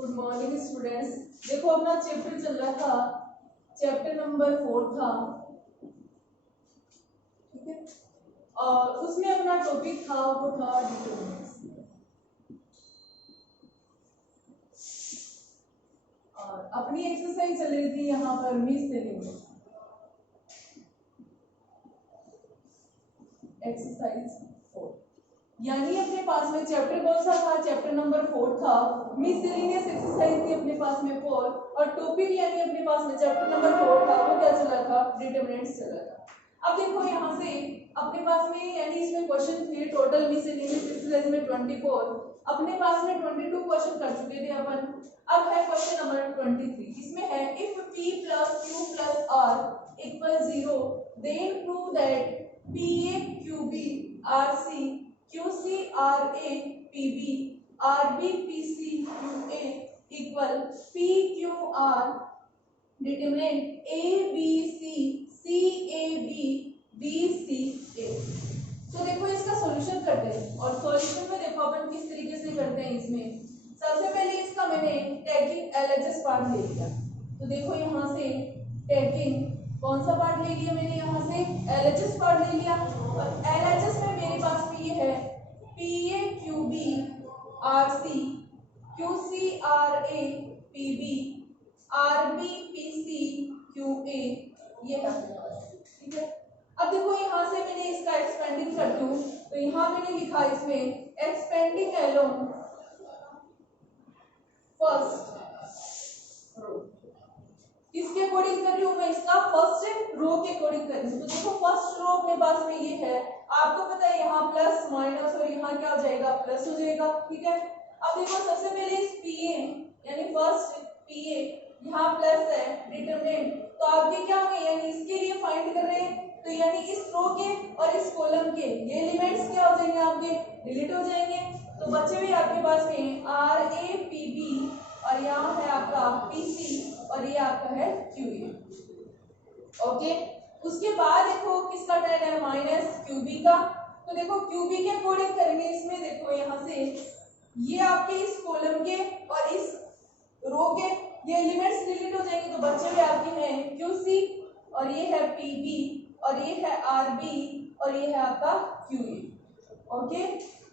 Good morning students. देखो अपना chapter चल रहा था, चैप्टर नंबर 4 था, ठीक है। और उसमें अपना टॉपिक था वो था डिटरमिनेंट्स। और अपनी एक्सरसाइज चल रही थी यहाँ पर मिस द लिमिट, एक्सरसाइज 4। यानी अपने पास में चैप्टर कौन सा था? चैप्टर नंबर 4 था। मिससेलेनियस एक्सरसाइज थी अपने पास में 4, और टॉपिक यानी अपने पास में चैप्टर नंबर 4 था, वो क्या चल रहा था? डिटरमिनेंट्स चल रहा था। अब देखो यहाँ से अपने पास में यानी इसमें क्वेश्चन थे टोटल मिससेलेनियस एक्सरसाइज में 24, अपने पास में 22 क्वेश्चन कर चुके थे अपन। अब है क्वेश्चन नंबर 23, इसमें है if p plus q plus r equals 0 then prove that pa qb rc QC RA PB RB PC QA equal PQR determinant ABC CAB BCA। तो देखो इसका सॉल्यूशन करते हैं, और सॉल्यूशन में देखो अपन किस तरीके से करते हैं। इसमें सबसे पहले इसका मैंने टैगिंग LHS पार्ट ले लिया। तो देखो यहाँ से टैगिंग कौन सा पार्ट ले लिया मैंने? यहाँ से LHS पार्ट ले लिया, और LHS में मेरे पास में ये है PA QB RC QC RA PB RB PC QA, ये है, ठीक है। अब देखो यहाँ से मैंने इसका एक्सपेंडिंग करती हूँ, तो यहाँ मैंने लिखा इसमें एक्सपेंडिंग अलोंग फर्स्ट रो। किसके अकॉर्डिंग कर रही हूँ मैं? इसका फर्स्ट रो के अकॉर्डिंग कर रही हूँ। तो देखो फर्स्ट रो अपने पास में ये है, आपको पता है यहाँ प्लस माइनस और यहाँ क्या हो जाएगा? प्लस हो जाएगा, ठीक है। अब देखो सबसे पहले इस PA यानी फर्स्ट PA यहाँ प्लस है डिटरमिनेंट, तो आपके क्या होंगे? यानी इसके लिए फाइंड कर रहे हैं, तो यानी इस रो के और इस कॉलम के ये एलिमेंट्स क्या हो जाएंगे? आपके डिलीट हो जाएंगे। तो बचे हुए आपके पास में RAPB और यहाँ है आपका PC और ये आपका है QA, ओके। उसके बाद देखो किसका टर्न है? माइनस QB का। तो देखो QB के अकॉर्डिंग करेंगे। इसमें देखो यहाँ से ये आपके इस कॉलम के और इस रो के ये एलिमेंट्स डिलीट हो जाएंगे, तो बचे हुए आपके हैं QC और ये है PB और ये है RB और ये है आपका QA, ओके।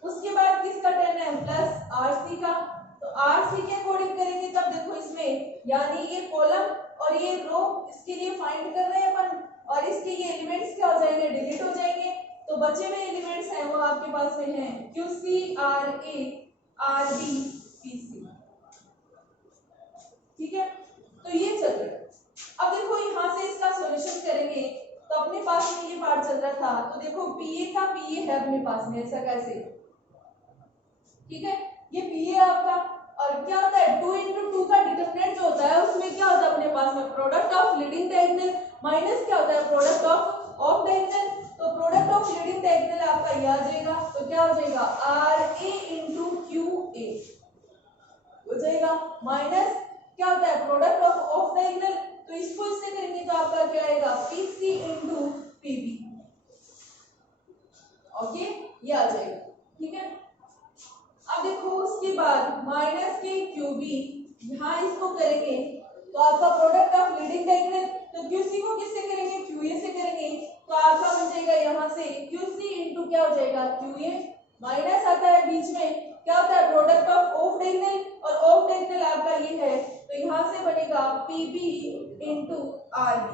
उसके बाद किसका टर्न है? प्लस RC का। तो RC के अकॉर्डिंग करेंगे तब देखो इसमें यानी ये कॉलम और ये रो इसके लिए फाइंड कर रहे हैं अपन, और इसके ये एलिमेंट्स क्या हो जाएंगे? डिलीट हो जाएंगे। तो बचे हुए एलिमेंट्स हैं वो आपके पास में हैं QC RA RB PC, ठीक है। तो ये चल रहा है। अब देखो यहाँ से इसका सॉल्यूशन करेंगे, तो अपने पास में ये पार्ट चल रहा था। तो देखो PA का PA है अपने पास में, ऐसा कैसे? ठीक है, ये PA आपका, और क्या होता है 2 into 2 का डिटरमिनेंट जो होता है उसमें क्या होता है अपने पास में? Product of leading diagonal minus क्या होता है? Product of diagonal. तो प्रोडक्ट ऑफ लीडिंग डायगोनल आपका ये आ जाएगा, तो क्या हो जाएगा? RA into QA हो जाएगा, माइनस क्या होता है? Product of diagonal. तो इसको इससे करेंगे तो आपका क्या आएगा? PC into PB, ओके, ये आ जाएगा, ठीक है। अब देखो उसके बाद माइनस के QB यहाँ इसको करेंगे तो आपका प्रोडक्ट ऑफ लीडिंग डायगोनल। तो QC को किससे करेंगे? QA से करेंगे, तो आपका बन जाएगा यहाँ से QC इंटू क्या हो जाएगा? QA। माइनस आता है बीच में, क्या होता है? प्रोडक्ट ऑफ डायगोनल, और ऑफ डायगोनल आपका ये है, तो यहाँ से बनेगा PB इंटू RB,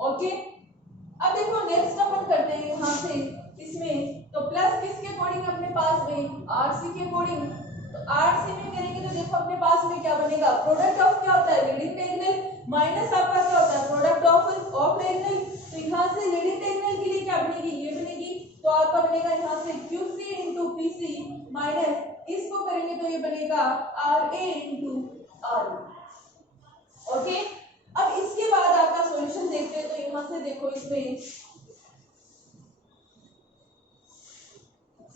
ओके। अब देखो नेक्स्ट अपन करते हैं यहाँ से इसमें, तो प्लस किसके अकॉर्डिंग अपने पास में? RC के अकॉर्डिंग। तो RC में करेंगे तो देखो अपने पास में क्या बनेगा? प्रोडक्ट ऑफ क्या होता है? लीडिंग डायगोनल, माइनस आपका क्या होता है? Product of diagonal. तो यहाँ से लीडिंग डायगोनल के लिए क्या बनेगी? ये बनेगी, तो आपका बनेगा यहाँ से QC इंटू PC माइनस इसको करेंगे तो ये बनेगा RA इंटू RB, ओके। अब इसके बाद आपका सॉल्यूशन देखते हैं, तो यहाँ से देखो इसमें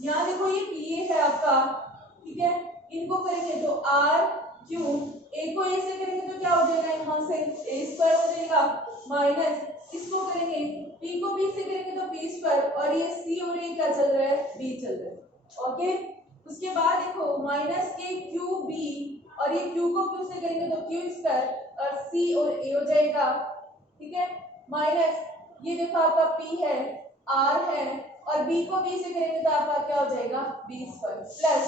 यहाँ देखो ये PA है आपका, ठीक है। इनको करेंगे तो RQ, A को A से करेंगे तो क्या हो जाएगा? यहाँ से A स्क्वायर हो जाएगा, माइनस इसको करेंगे P को B से करेंगे तो P स्क्वायर, और ये C और ये क्या चल रहा है? B चल रहा है, ओके। उसके बाद देखो माइनस के क्यू बी, और ये क्यू को क्यू से करेंगे तो क्यू स्क्वायर और सी और ए हो जाएगा, ठीक है। माइनस ये देखो आपका पी है, आर है, और बी को बी से करेंगे तो आपका क्या हो जाएगा बी स्क्वायर, प्लस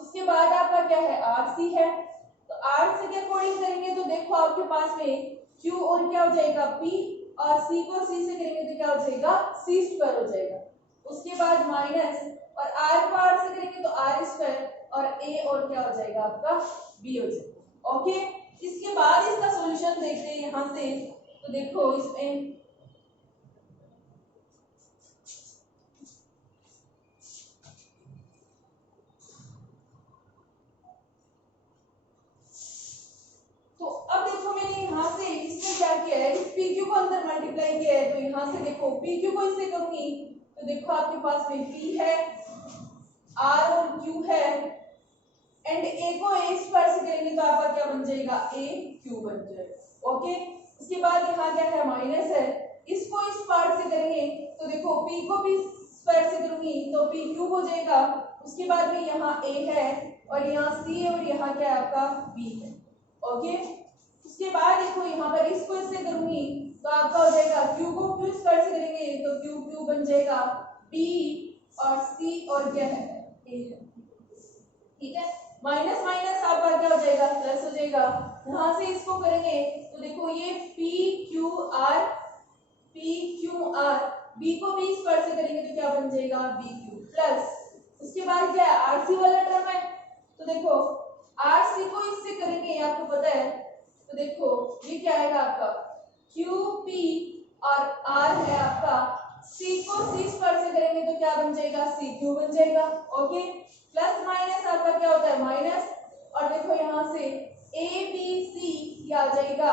उसके बाद आपका क्या है आर सी है, तो आर सी के अकॉर्डिंग करेंगे तो देखो आपके पास में क्यू और क्या हो जाएगा पी, और सी को सी से करेंगे तो क्या हो जाएगा सी स्क्वायर हो जाएगा। उसके बाद माइनस और आर को आर से करेंगे तो आर स्क्वायर, और ए और क्या हो जाएगा आपका बी हो जाएगा, ओके। इसके बाद इसका सॉल्यूशन देखते हैं यहां से, तो देखो इसमें तो अब देखो मैंने यहाँ से इसमें क्या किया है, इस PQ को अंदर मल्टीप्लाई किया है, तो यहाँ से देखो PQ को इससे करूंगी तो देखो आपके पास में P है, R और Q है, एंड A को A स्क्वायर से करेंगे तो आपका क्या बन जाएगा AQ बन जाएगा, ओके। उसके बाद यहाँ क्या है माइनस है, इसको इस पार्ट से करेंगे तो देखो P को भी स्क्वायर से करूंगी तो PQ हो जाएगा। उसके बाद में यहाँ A है और यहाँ C है और यहाँ क्या है आपका B है, ओके। उसके बाद देखो यहाँ पर इसको इससे करूंगी तो आपका हो जाएगा Q को Q स्क्वायर से करेंगे तो Q बन जाएगा B, और C और क्या है A है, ठीक है। माइनस माइनस आपका क्या हो जाएगा प्लस हो जाएगा, यहाँ से इसको करेंगे तो देखो ये PQR B को B स्क्वायर से करेंगे तो क्या बन जाएगा BQ, प्लस उसके बाद क्या है RC वाला टर्म है, तो देखो RC को इससे करेंगे आपको पता है, तो देखो ये क्या आएगा आपका QP, और R है आपका C को C स्क्वायर से करेंगे तो क्या बन जाएगा CQ बन जाएगा, ओके। प्लस माइनस आपका क्या होता है माइनस, और देखो यहाँ से ABC ये आ जाएगा,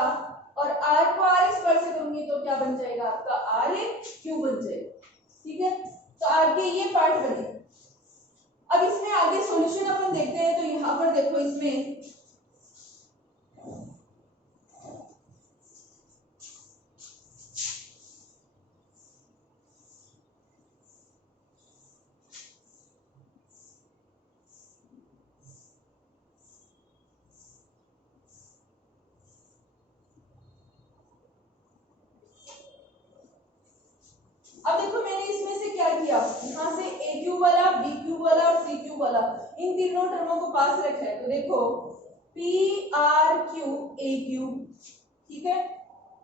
और R को R स्क्वायर से करूंगी तो क्या बन जाएगा आपका RQ बन जाएगा, ठीक है। तो आगे ये पार्ट बने। अब इसमें आगे सॉल्यूशन अपन देखते हैं, तो यहाँ पर देखो इसमें अब देखो मैंने इसमें से क्या किया, यहाँ से AQ वाला BQ वाला और CQ वाला इन तीनों टर्मों को पास रखा है, तो देखो PRQAQ, ठीक है।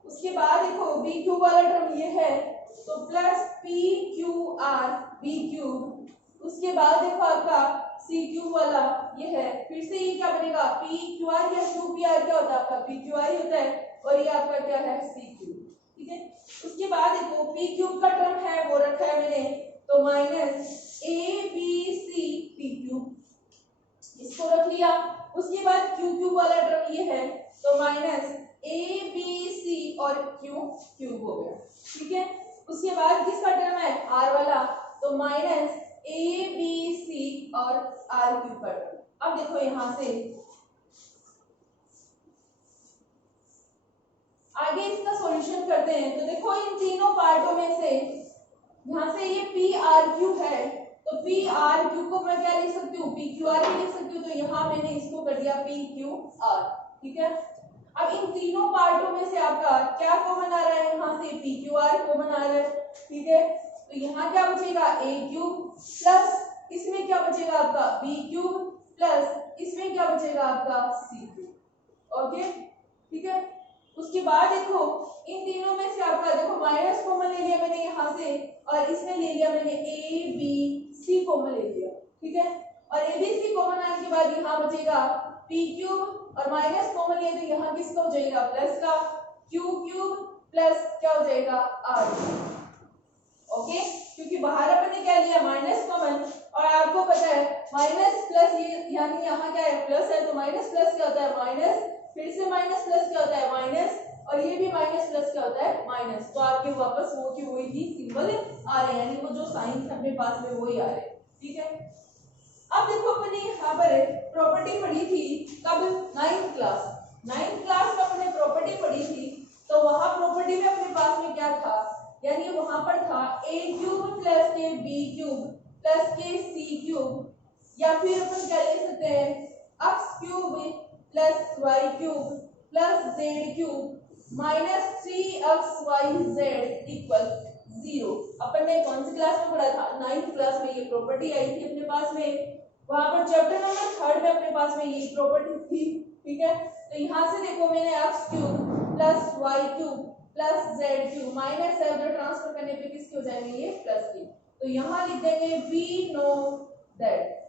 उसके बाद देखो BQ वाला टर्म ये है तो प्लस PQRBQ, उसके बाद देखो आपका CQ वाला ये है, फिर से ये क्या बनेगा PQR या QPR क्या होता है आपका PQR ही होता है, और ये आपका क्या है CQ, ठीक है। उसके बाद देखो PQ का टर्म है वो रखा है मैंने, तो माइनस ABCPQ इसको रख लिया। उसके बाद QQ वाला टर्म ये है तो माइनस ABC और Q हो गया, ठीक है। उसके बाद किसका टर्म है R वाला, तो माइनस ABC और RQ का टर्म। अब देखो यहां से आगे इसका सॉल्यूशन करते हैं, तो देखो इन तीनों पार्टों में से यहाँ से ये PRQ है, तो PRQ को मैं क्या लिख सकती हूँ PQR भी लिख सकती हूँ, तो यहाँ मैंने इसको कर दिया PQR, ठीक है। अब इन तीनों पार्टों में से आपका क्या कॉमन आ रहा है, यहाँ से PQR कॉमन आ रहा है, ठीक है। तो यहाँ क्या बचेगा AQ प्लस इसमें क्या बचेगा आपका BQ प्लस इसमें क्या बचेगा आपका CQ, ओके, ठीक है। उसके बाद देखो इन तीनों में से आपका देखो माइनस कॉमन ले लिया मैंने यहाँ से, और इसमें ले लिया मैंने ABC कॉमन ले लिया, ठीक है। और ABC कॉमन आने के बाद यहाँ बचेगा PQ, और माइनस कॉमन लिया तो यहाँ किसका हो जाएगा प्लस का QQ प्लस क्या हो जाएगा R, ओके। क्योंकि बाहर अपन ने क्या लिया माइनस कॉमन, और आपको पता है माइनस प्लस ये यानी यहाँ क्या है प्लस है, तो माइनस प्लस क्या होता है माइनस, फिर से माइनस प्लस क्या होता है माइनस, और ये भी माइनस प्लस क्या होता है माइनस, तो आपके वापस वो की वही ही सिंबल आ रहे हैं, यानी वो जो साइन थे अपने पास में वही आ रहे हैं, ठीक है। अब देखो अपने यहाँ पर प्रॉपर्टी पढ़ी थी कब 9th क्लास में अपने प्रॉपर्टी पढ़ी थी, तो वहां प्रॉपर्टी में अपने पास में क्या था, यानी वहां पर था A³ प्लस के B³ प्लस के C³ या फिर अपन क्या ले सकते हैं x cube plus y cube plus z cube minus 3xyz equal 0। अपन ने कौन सी क्लास में पढ़ा था, 9th क्लास में ये प्रॉपर्टी आई थी अपने पास में, वहां पर चैप्टर नंबर 3 में अपने पास में ये प्रॉपर्टी थी। ठीक है, तो यहाँ से देखो मैंने x cube plus y cube plus z cube minus है, उधर ट्रांसफर करने पे किसकी हो जाएंगे ये प्लस की, तो यहाँ लिख देंगे वी नो दैट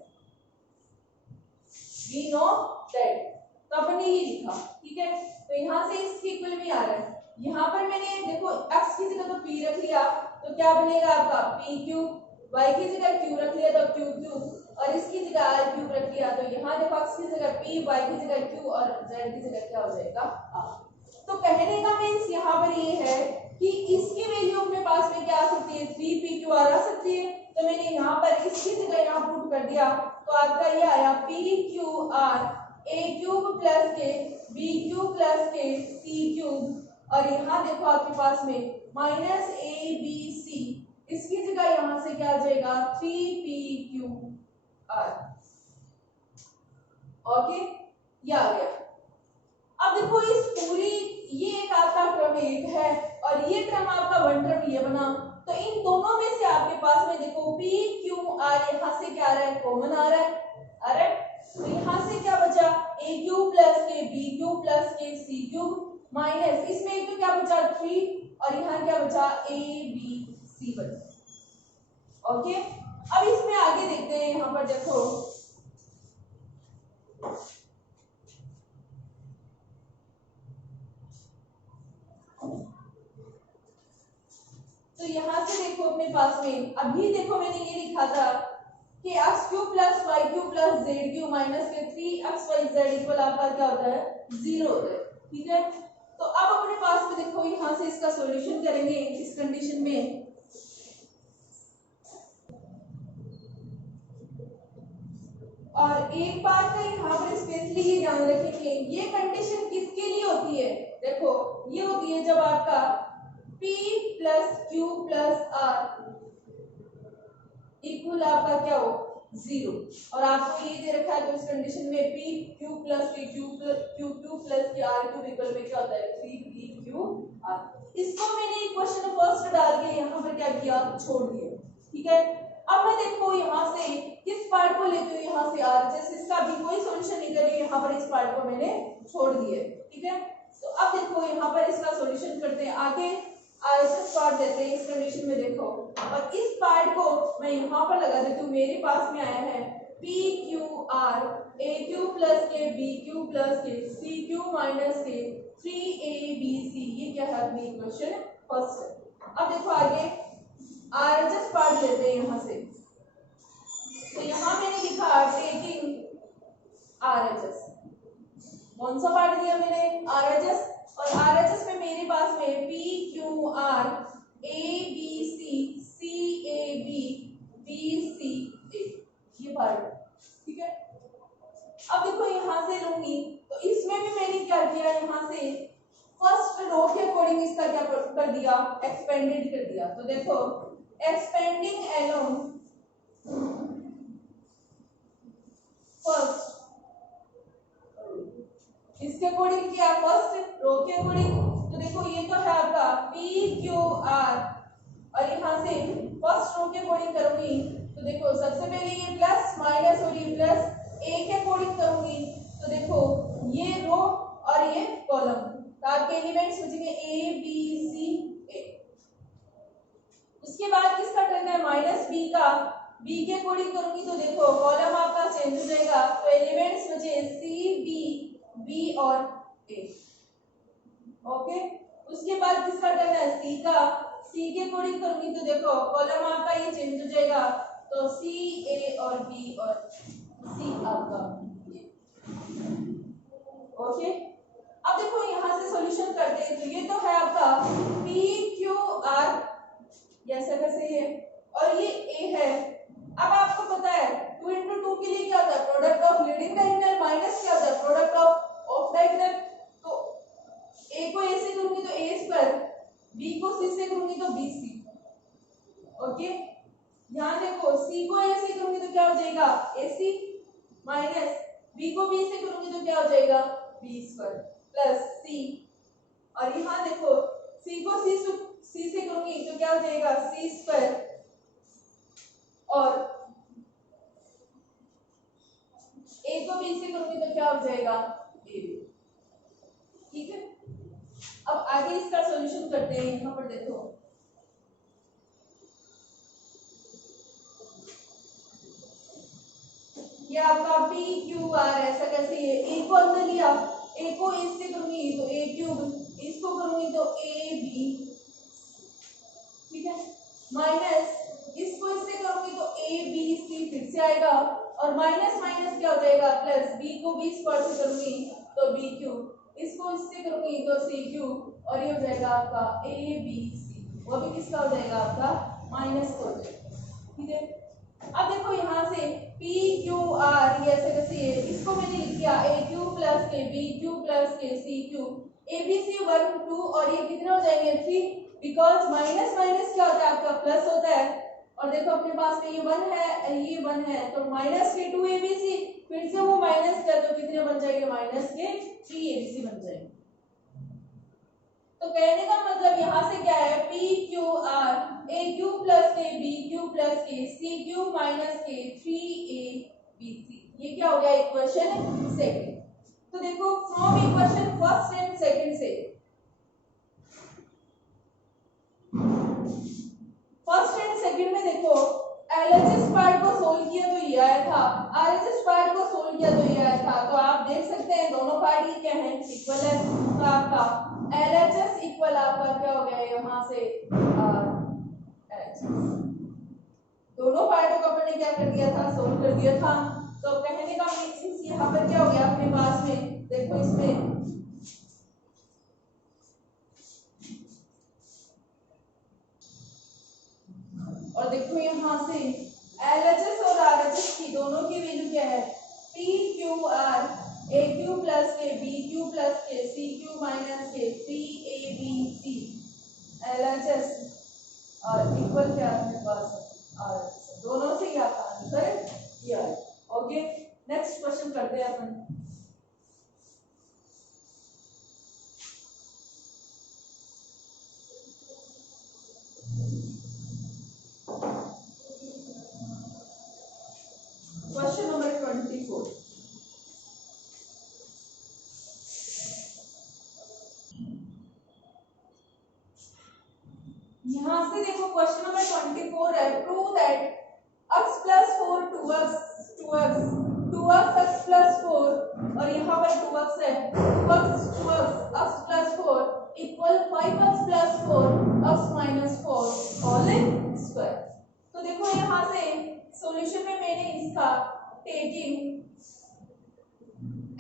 तो अपन ने ये लिखा। ठीक है, तो यहाँ से इसके इक्वल में आ रहा है, यहाँ पर मैंने देखो x की जगह तो p रख लिया तो क्या बनेगा आपका p क्यूब, y की जगह q रख लिया तो q क्यूब और इसकी जगह r क्यूब रख लिया, तो यहाँ देखो x की जगह p, y की जगह q और z की जगह क्या हो जाएगा r। तो कहने का मीन्स यहाँ पर ये है कि इसकी वैल्यू अपने पास में क्या आ सकती है 3pqr आ सकती है, तो मैंने यहाँ पर इसकी जगह यहाँ पुट कर दिया, तो आपका ये आया pqr a क्यूब प्लस के b क्यूब प्लस के c क्यूब और यहाँ देखो आपके पास में माइनस ए बी सी, इसकी जगह यहाँ से क्या आ जाएगा 3pqr। ओके, ये आ गया। अब देखो इस पूरी ये एक आपका क्रम एक है और ये क्रम आपका वन क्रम ये बना, तो इन दोनों में से आपके पास में देखो p q r यहाँ से क्या आ रहा है कॉमन आ रहा है, तो यहाँ से क्या बचा a क्यूब प्लस के b क्यूब प्लस के c क्यूब माइनस इसमें एक तो क्या बचा 3 और यहाँ क्या बचा a b c बचा। ओके, अब इसमें आगे देखते हैं, यहाँ पर देखो तो यहाँ से देखो अपने पास में अभी देखो मैंने ये लिखा था कि x cube plus y cube plus z cube minus के 3xyz इक्वल आपका क्या होता है 0 होता है। ठीक है, तो अब अपने पास में देखो यहाँ से इसका सॉल्यूशन करेंगे इस कंडीशन में, और एक बात का यहाँ पर स्पेशली ये ध्यान रखेंगे, ये कंडीशन किसके लिए होती है, देखो ये होती है जब आपका p plus Q plus r equal आपका क्या हो 0 और आपको ये दे रखा है, तो इस कंडीशन में p q प्लस के q प्लस के r क्यूब इक्वल में क्या होता है 3pqr। इसको मैंने क्वेश्चन फर्स्ट डाल के यहाँ पर क्या किया छोड़ दिया। ठीक है, अब मैं देखो यहाँ से किस पार्ट को लेती हूँ, यहाँ से RHS, इसका भी कोई सॉल्यूशन नहीं करी, यहाँ पर इस पार्ट को मैंने छोड़ दिया। ठीक है, तो अब देखो यहाँ पर इसका सॉल्यूशन करते हैं, आगे RHS पार्ट देते हैं इस कंडीशन में देखो, और इस पार्ट को मैं यहाँ पर लगा देती हूँ, मेरे पास में आया है p q r a Q plus के b क्यू प्लस के c क्यू माइनस के 3abc, ये क्या है अपनी इक्वेशन फर्स्ट है। अब देखो आगे RHS पार्ट लेते हैं यहाँ से, तो यहाँ मैंने लिखा टेकिंग RHS, कौन सा पार्ट दिया मैंने RHS, और RHS में मेरे पास में p q r a b c c a b b c a, ये पार्ट। ठीक है, अब देखो यहाँ से लूंगी तो इसमें भी मैंने क्या किया, यहाँ से फर्स्ट रो के अकॉर्डिंग इसका क्या कर दिया एक्सपेंडेड कर दिया, तो देखो एक्सपेंडिंग अलोंग फर्स्ट इसके अकॉर्डिंग किया फर्स्ट रो के अकॉर्डिंग, तो देखो ये तो है आपका p q r और यहाँ से फर्स्ट रो के अकॉर्डिंग करूंगी, तो देखो सबसे पहले ये प्लस माइनस और ये प्लस a के अकॉर्डिंग करूंगी, तो देखो ये रो और ये कॉलम, तो आपके एलिमेंट्स बचेंगे a b c a। उसके बाद किसका करना है माइनस b का, b के अकॉर्डिंग करूंगी, तो देखो कॉलम आपका चेंज हो जाएगा, तो एलिमेंट्स बचे c b b और a। ओके, उसके बाद किसका करना है c का, c के अकॉर्डिंग करूंगी, तो देखो कॉलम आपका ये चेंज हो जाएगा, तो c a और b और c आपका ये। ओके, अब देखो यहाँ से सॉल्यूशन करते हैं, तो ये तो है आपका p q r, ऐसा कैसे है, और ये a है। अब आपको पता है 2 into 2 के लिए क्या होता है product of leading diagonal minus क्या होता है प्रोडक्ट ऑफ डायगोनल, तो a को a से करूंगी तो a स्क्वायर, b को c से करूंगी तो bc। ओके, ध्यान देखो, c को a से करूंगी तो क्या हो जाएगा ac माइनस b को b से करूंगी तो क्या हो जाएगा b स्क्वायर प्लस c, और यहाँ देखो c को c से करूंगी तो क्या हो जाएगा c स्क्वायर, और a को b से करूंगी तो क्या हो जाएगा a। ठीक है, अब आगे इसका सॉल्यूशन करते हैं। यहाँ पर देखो ये आपका पी क्यू आर ऐसा कैसे है, ए को अंदर लिया, ए को इससे करूंगी तो ए क्यूब, इसको करूंगी तो ए बी, ठीक है, माइनस इसको इससे करूंगी तो ए बी सी फिर से आएगा, और माइनस माइनस क्या हो जाएगा प्लस, बी को बी स्क्वायर से करूंगी तो बी क्यूब, इसको इससे करूंगी तो सी क्यूब, और ये हो जाएगा आपका ए बी सी, वो भी किसका हो जाएगा आपका माइनस का हो जाएगा। ठीक है, अब देखो यहाँ से P Q R ये ऐसे कैसे है, इसको मैंने लिख दिया a क्यू प्लस के बी क्यू प्लस के C Q, A B C 1 2 और ये कितने हो जाएंगे 3, बिकॉज माइनस माइनस क्या होता है आपका प्लस होता है, और देखो अपने पास में ये 1 है ये 1 है तो माइनस के 2 ए बी सी, फिर से वो माइनस का तो कितने बन जाएंगे माइनस के 3 ए बी सी बन जाएंगे। तो कहने का मतलब यहाँ से क्या है P Q R A Q plus के बी क्यू प्लस के सी क्यू माइनस के 3 ए बी सी, ये क्या हो गया इक्वेशन सेकंड। तो देखो from equation first and second से, फर्स्ट एंड सेकंड में देखो एलएचएस पार्ट को सोल्व किया तो ये आया था, आरएचएस पार्ट को सोल्व किया तो ये आया था, तो आप देख सकते हैं दोनों पार्ट ये क्या है इक्वल है, तो आपका एलएचएस इक्वल आपका क्या हो गया यहाँ से आरएचएस, दोनों पार्टों को अपन ने क्या कर दिया था सोल्व कर दिया था। तो कहने का मीनिंग यहाँ पर क्या हो गया अपने पास में देखो इसमें और देखो यहाँ से एलएचएस और आरएचएस की दोनों की वैल्यू क्या है P Q R A Q plus के बी क्यू प्लस के सी क्यू माइनस के 3 ए बी सी एलएचएस और इक्वल क्या है अपने पास आरएचएस, दोनों से ही आपका आंसर ये है। ओके, नेक्स्ट क्वेश्चन करते हैं अपन। क्वेश्चन नंबर 24, यहाँ से देखो क्वेश्चन नंबर 24 है prove that x plus 4 2x x plus 4 और यहाँ पर 2x है 2x x plus 4 equal 5x plus 4 x minus 4 whole square. तो देखो यहाँ से सॉल्यूशन में मैंने इसका टेकिंग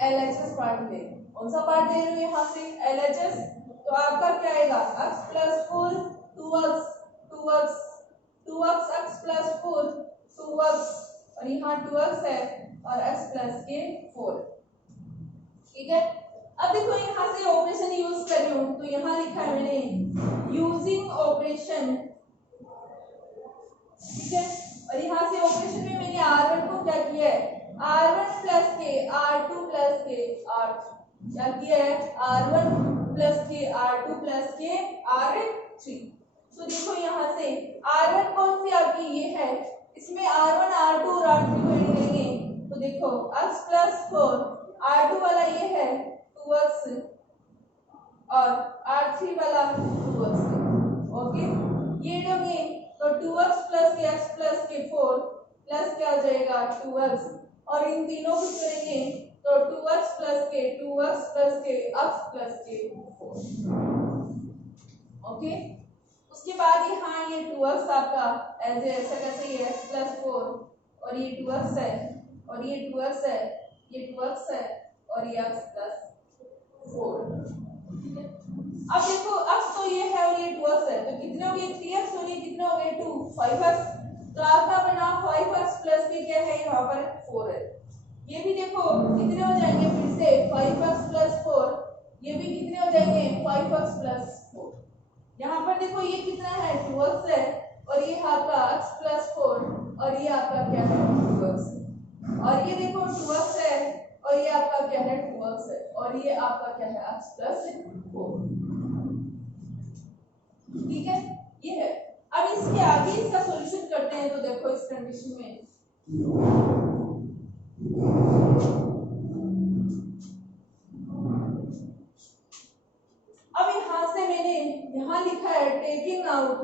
LHS पार्ट ले, कौन सा पार्ट दे रही हूँ यहाँ से LHS, तो आपका क्या आएगा x plus 4 2x x plus 4 2x और यहाँ 2x है और x plus के 4। ठीक है, अब देखो यहाँ से ऑपरेशन यूज कर रही हूँ तो यहाँ लिखा है मैंने यूजिंग ऑपरेशन, ठीक है, और यहाँ से ऑपरेशन में मैंने r1 को क्या किया है r1 प्लस के r2 प्लस के r3 क्या किया है r1 प्लस के r2 प्लस के r3। तो देखो यहाँ से r1 कौन सी आपकी ये है, इसमें r1 r2 और r3 को ऐड करेंगे तो देखो x plus 4 r2 वाला ये है 2x और r3 वाला 2x, ओके ये दोगे तो 2x प्लस के x प्लस के 4 प्लस क्या हो जाएगा 2x और इन तीनों को करेंगे तो 2x प्लस के 2x प्लस के x प्लस के 4, ओके। उसके बाद यहाँ ये 2x आपका ऐसे ऐसा कैसे ये x प्लस 4 और ये 2x है और ये 2x है ये 2x है और ये x प्लस 4, ठीक है। अब देखो x तो ये है और ये 2x है तो कितने हो गए 3x और ये कितने हो गए 2 5x, तो आपका बना 5x प्लस के क्या है यहाँ पर 4 है, ये भी देखो कितने हो जाएंगे फिर से 5x प्लस 4, ये भी कितने हो जाएंगे 5x प्लस 4। यहाँ पर देखो ये कितना है 2x है और ये आपका x प्लस 4 और ये आपका क्या है 2x, और ये देखो 2x है और ये आपका क्या है 2x है, और ये आपका क्या है x प्लस 4। ठीक है, ये है। अब इसके आगे इसका सॉल्यूशन करते हैं। तो देखो इस कंडीशन में अब यहां से मैंने यहां लिखा है टेकिंग आउट।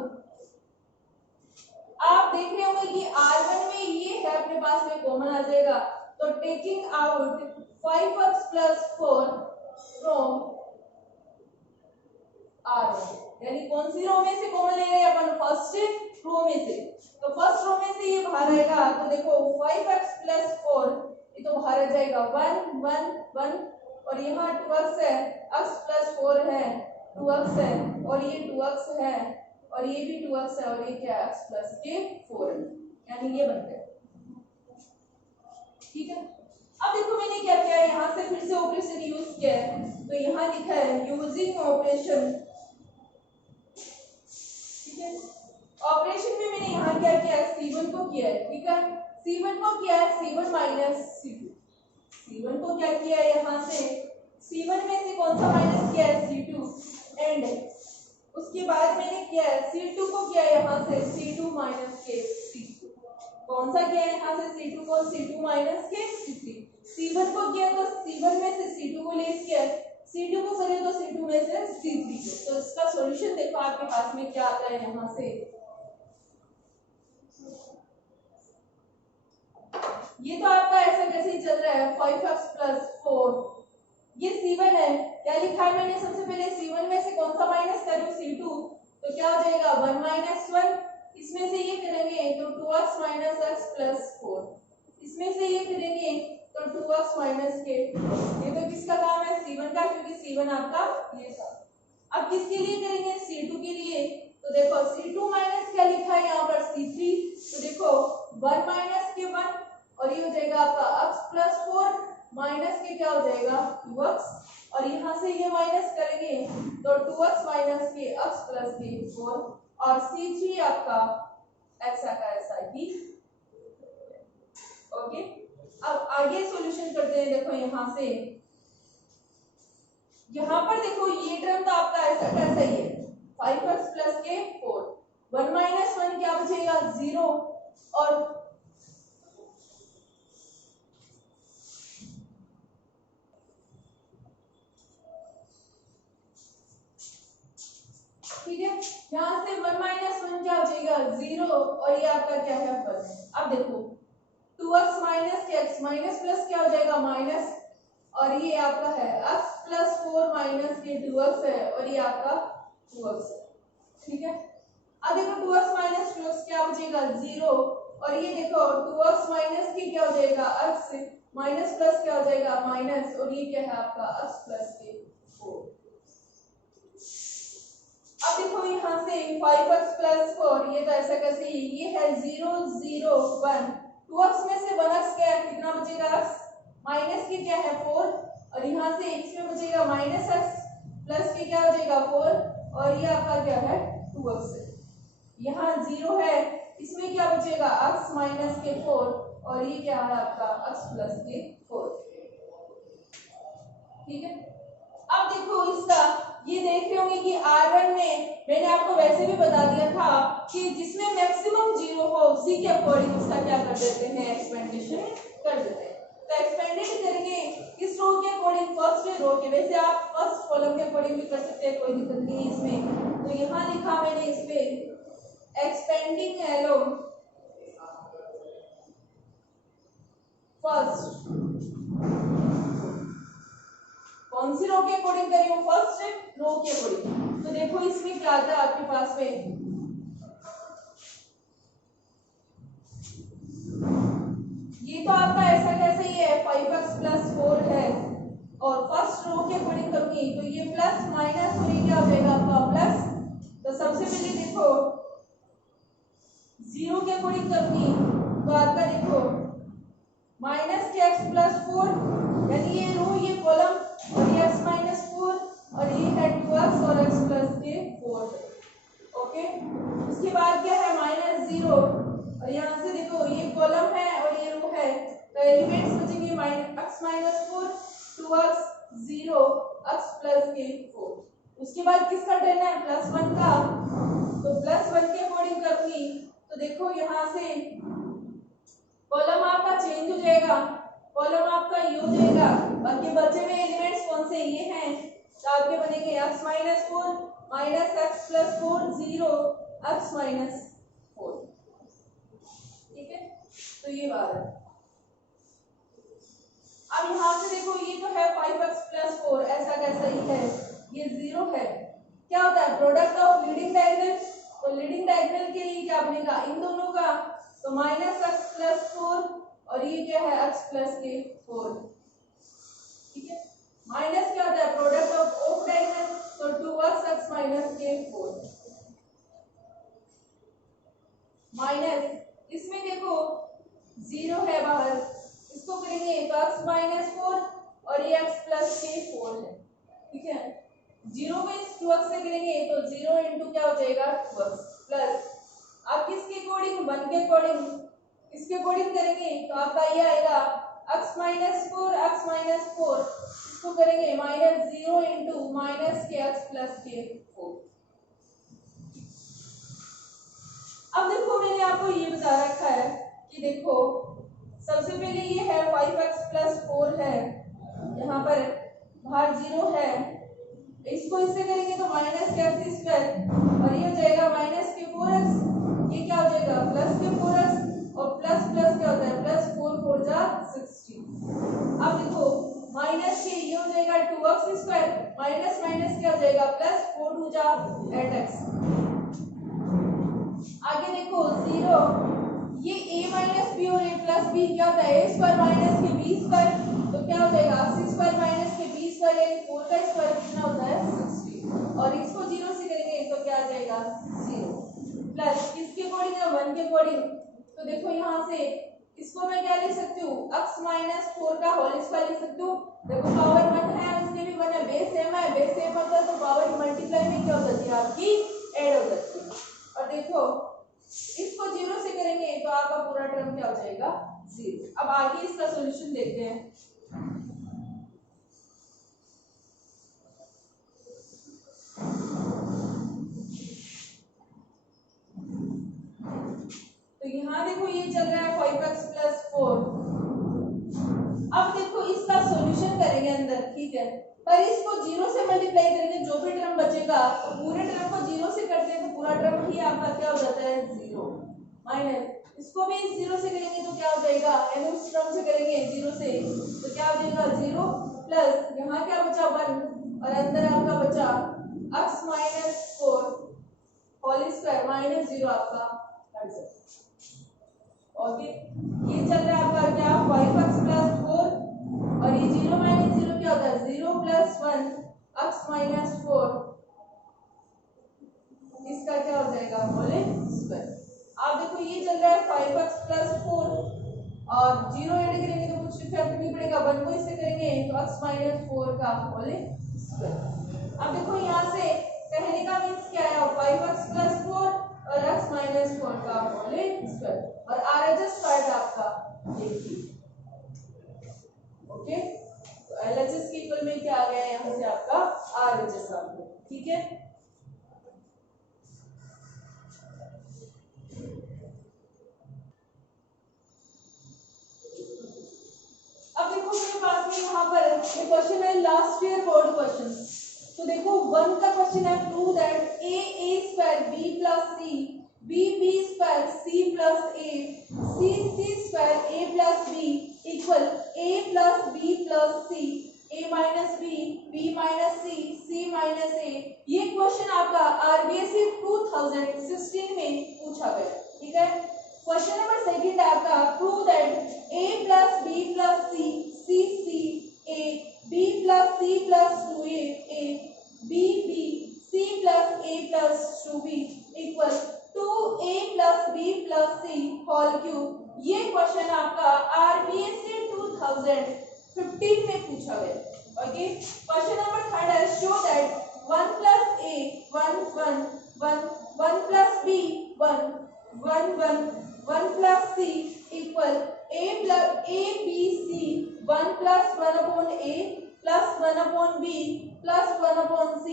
आप देख रहे होंगे कि R1 में ये है अपने पास में कॉमन आ जाएगा, तो taking out 5x plus 4 from R1, यानी कौन सी रो में से कॉमन ले रहे हैं अपन, फर्स्ट रो में से। तो फर्स्ट रो में से ये बाहर आएगा, तो देखो 5x प्लस 4 ये तो बाहर आ जाएगा 1 1 1, और यहाँ 2x है, x प्लस 4 है, 2x है, और ये 2x है, और ये भी 2x है, और ये क्या है x प्लस के 4 है, यानी ये बन गया। ठीक है, अब देखो मैंने क्या किया है, यहाँ से फिर से ऑपरेशन यूज किया है। तो यहाँ लिखा है यूजिंग ऑपरेशन। ठीक है, ऑपरेशन में मैंने यहाँ क्या किया है, C1 को किया है। ठीक है, C1 को किया है C1 माइनस C2। C1 को क्या किया है, यहाँ से C1 में से कौन सा माइनस किया है C2, एंड उसके बाद मैंने किया है C2 को किया है यहाँ से C2 माइनस के C3। कौन सा किया है यहाँ से C2 को, C2 माइनस के C3। C1 को किया तो C1 में से C2 को लेस किया, C2 को करें तो C2 में से C3 को। तो इसका सॉल्यूशन देखो आपके पास में क्या आता है, यहाँ से ये तो आपका ऐसा कैसे ही चल रहा है 5x प्लस 4, ये C1 है। क्या लिखा है मैंने, सबसे पहले C1 में से कौन सा माइनस करूं C2, तो क्या हो जाएगा 1 माइनस 1, इसमें से ये करेंगे तो 2x माइनस x प्लस 4, इसमें से ये करेंगे तो 2x माइनस के, ये तो किसका काम है C1 का, क्योंकि C1 आपका ये था। अब किसके लिए करेंगे C2 के लिए, तो देखो C2 माइनस क्या लिखा है यहाँ पर C3, तो देखो 1 माइनस के 1, और ये हो जाएगा आपका x प्लस 4 माइनस के क्या हो जाएगा 2x, और यहाँ से ये माइनस करेंगे तो 2x माइनस के x प्लस के 4, और C3 आपका ऐसा का ऐसा ही। ओके, अब आगे सॉल्यूशन करते हैं। देखो यहाँ से यहाँ पर देखो ये टर्म तो आपका ऐसा का ऐसा ही है 5x प्लस के 4, 1 माइनस 1 क्या बचेगा 0, और ठीक है, यहाँ से 1 माइनस 1 क्या हो जाएगा 0, और ये आपका क्या है 1। अब देखो 2x माइनस के x माइनस प्लस क्या हो जाएगा माइनस, और ये आपका है x प्लस 4 माइनस के 2x है, और ये आपका 2x है। ठीक है, अब देखो 2x माइनस 2x क्या बचेगा 0, और ये देखो 2x माइनस के क्या हो जाएगा x माइनस प्लस क्या हो जाएगा माइनस, और ये क्या है आपका x प्लस के 4। अब देखो यहाँ से 5x प्लस 4, ये तो ऐसा कैसे, ये है 0 0 1, 2x में से 1x क्या है, कितना बचेगा x माइनस के क्या है 4, और यहाँ से x में बचेगा माइनस x प्लस के क्या हो जाएगा 4, और ये आपका क्या है 2x है। यहाँ 0 है, इसमें क्या बचेगा x माइनस के 4, और ये क्या है आपका x प्लस के 4। ठीक है, अब देखो इसका ये देख रहे होंगे कि R1 में मैंने आपको वैसे भी बता दिया था कि जिसमें मैक्सिमम 0 हो उसी के अकॉर्डिंग उसका क्या कर देते हैं एक्सपेंडेशन कर देते हैं। तो एक्सपेंडेड करेंगे किस रो के अकॉर्डिंग, फर्स्ट रो के। वैसे आप फर्स्ट कॉलम के अकॉर्डिंग भी कर सकते हैं, कोई दिक्कत नहीं है इसमें। तो यहाँ लिखा मैंने इस पे एक्सपेंडिंग अलोंग फर्स्ट, कौन सी रो के अकॉर्डिंग करी हूँ, फर्स्ट रो के अकॉर्डिंग। तो देखो इसमें क्या आता है आपके पास में, ये तो आपका ऐसा कैसे ही है 5x प्लस 4 है, और फर्स्ट रो के अकॉर्डिंग करूंगी तो ये प्लस माइनस और ये क्या हो जाएगा आपका प्लस। तो सबसे पहले देखो 0 के अकॉर्डिंग करूंगी तो आपका देखो माइनस के x प्लस 4, यानी ये रो ये कॉलम, और ये x माइनस 4, और ये है 2x और x प्लस के 4। ओके, उसके बाद क्या है -0 और यहाँ से देखो ये कॉलम है और ये रो है, तो एलिमेंट्स बचेंगे x - 4 2x 0 x + 4। उसके बाद किसका टर्न है +1 का, तो +1 के अकॉर्डिंग करूंगी तो देखो यहाँ से कॉलम आपका चेंज हो जाएगा, कॉलम आपका ये हो जाएगा, बाकी बचे हुए एलिमेंट्स कौन से ये हैं, तो आपके बनेंगे x - 4 -x + 4 0 x - 4। ठीक है, तो ये बात है। अब यहाँ से देखो ये तो है 5x + 4 ऐसा कैसा ही है, ये 0 है। क्या होता है प्रोडक्ट ऑफ लीडिंग डायगोनल, तो लीडिंग डायगोनल के लिए क्या बनेगा इन दोनों का, तो -x + 4 और ये क्या है x + 4। ठीक है, माइनस क्या होता है प्रोडक्ट ऑफ डायगोनल, तो 2x x - 4 माइनस इसमें देखो 0 है बाहर, इसको करेंगे तो x - 4 और ये x + 4 है। ठीक है, 0 को इस 2x से करेंगे तो 0 × क्या हो जाएगा 2x प्लस, आप किसके अकॉर्डिंग 1 के अकॉर्डिंग, इसके अकॉर्डिंग करेंगे तो आपका ये आएगा x - 4 x - 4, इसको करेंगे -0 × -kx + 4। अब देखो मैंने आपको ये बता रखा है कि देखो सबसे पहले ये है 5x + 4 है, यहाँ पर बाहर 0 है, इसको इससे करेंगे तो -x² और ये हो जाएगा -k4x, ये क्या हो जाएगा +k4x और प्लस प्लस क्या होता है +4 4 जा 16। अब देखो माइनस के ये हो जाएगा 2x² माइनस माइनस क्या हो जाएगा +4 2 जा 8x। आगे देखो 0, ये a - b और a + b क्या होता है a² - के b², तो क्या हो जाएगा c² - के b² यानी 4 का स्क्वायर कितना होता है 60 और इसको 0 से करेंगे तो क्या आ जाएगा 0 प्लस किसके अकॉर्डिंग है 1 के अकॉर्डिंग, तो देखो यहाँ से इसको मैं क्या लिख सकती हूँ x - 4 का होल स्क्वायर लिख सकती हूँ। देखो पावर 1 है इसमें भी 1 है, बेस सेम है, बेस सेम होता है तो पावर मल्टीप्लाई में क्या हो जाती है आपकी ऐड हो जाती है। और देखो इसको 0 से करेंगे तो आपका पूरा टर्म क्या हो जाएगा 0। अब आगे इसका सॉल्यूशन देखते हैं। तो यहाँ देखो ये चल रहा है 5x + 4। अब देखो इसका सॉल्यूशन करेंगे अंदर, ठीक है, पर इसको 0 से मल्टीप्लाई करेंगे, जो भी टर्म बचेगा तो पूरे टर्म को 0 से करते हैं तो पूरा टर्म ही आपका क्या हो जाता है 0 माइनस इसको भी 0 से करेंगे तो क्या हो जाएगा, यानी उस टर्म से करेंगे 0 से तो क्या हो जाएगा 0 प्लस यहाँ क्या बचा 1 और अंदर आपका बचा x - 4 होल स्क्वायर -0 आपका आंसर। ओके, ये चल रहा है आपका क्या 5x + 4 और ये 0 - 0 क्या होता है 0 + 1 x - 4, इसका क्या हो जाएगा होल स्क्वायर। आप देखो ये चल रहा है 5x + 4 और 0 ऐड करेंगे तो कुछ फर्क नहीं पड़ेगा, 1 को इससे करेंगे तो x - 4 का होल स्क्वायर। अब देखो यहाँ से कहने का मींस क्या है 5x + 4 और x - 4 का होल स्क्वायर और RHS पार्ट आपका देखिए। ओके, तो LHS के इक्वल में क्या आ गया यहाँ से आपका RHS आ गया। ठीक है, अब देखो मेरे पास में यहाँ पर ये क्वेश्चन है लास्ट ईयर बोर्ड क्वेश्चन। तो देखो 1 का क्वेश्चन है prove that a² b + c b² c + a c² a + b equal a + b + c a - b b - c c - a। ये क्वेश्चन आपका RBSC 2016 में पूछा गया। ठीक है, क्वेश्चन नंबर सेकंड है आपका prove that a + b + c c c a b + c + 2a a b b c + a + 2b equal 2a + b + c whole cube. ये क्वेश्चन आपका RBSC 2015 में पूछा गया। ओके, क्वेश्चन नंबर थर्ड है show that 1 plus a 1 1 1 1 plus b 1 1 1 1 plus c equal a plus a b c 1 plus 1 upon a plus 1 upon b plus 1 upon c।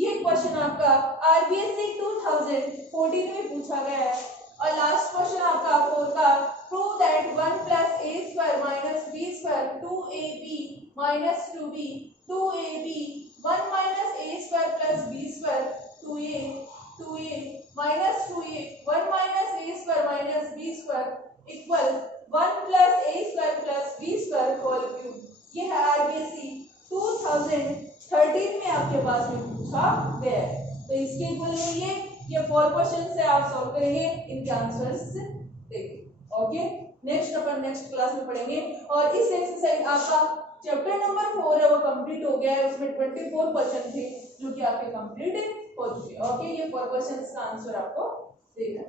ये question आपका RBSC 2014 में पूछा गया है। और लास्ट क्वेश्चन आपका 4 का prove that 1 plus a square minus b square 2ab minus 2b 2ab 1 minus a square plus b square 2a minus 2a 1 minus a square minus b square equal 1 plus a square plus b square whole cube। ये है RBSC 2013 में आपके पास में पूछा गया है। तो इसके इक्वल ये 4 क्वेश्चन से आप सॉल्व करेंगे, इनके आंसर्स देखिए। ओके, नेक्स्ट अपन नेक्स्ट क्लास में पढ़ेंगे। और इस एक्सरसाइज आपका चैप्टर नंबर 4 है वो कंप्लीट हो गया है। उसमें 24 क्वेश्चन थे जो कि आपके कंप्लीट हो चुके हैं। ओके, ये 4 क्वेश्चंस का आंसर आपको देना है।